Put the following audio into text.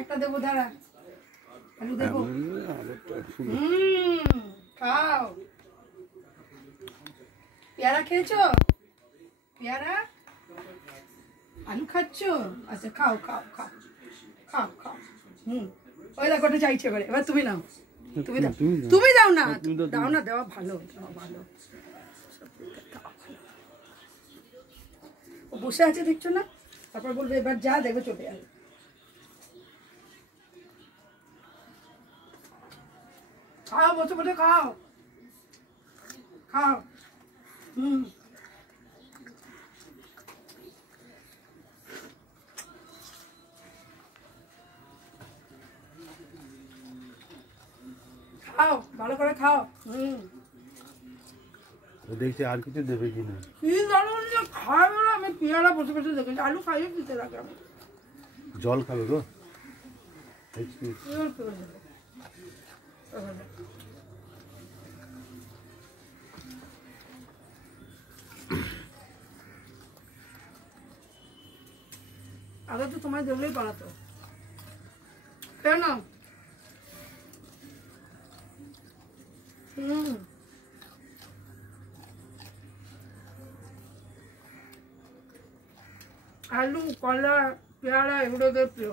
একটা দেবো, দাঁড়া আলু দেবো। খাও। পেয়ারা খেয়েছো? পেয়ারা আলু খাচ্ছ? আচ্ছা খাও খাও খাও খাও খাও। ওই দেখো ওটা চাইছে এবারে, এবার তুমি নাও। তুমি দাও না, দাও না, দেওয়া ভালো, দেওয়া ভালো। ও বসে আছে দেখছো না, তারপর বলবে এবার যা, দেখবে চলে যাবে। খাও, বসে বসে খাও, খাও। খাও, ভালো করে খাও। দেখছি আর কিছু দেবে কিনা। কি জানো যে খাবে না, আমি পেয়ারা বসে বসে দেখেছি, আলু খাইয়ে দিতে লাগে। আমি জল খাবে গো? আগে তো তোমায় দেখলেই পালাতো। কেন? আলু, কলা, পেয়ারা এগুলো প্রিয়।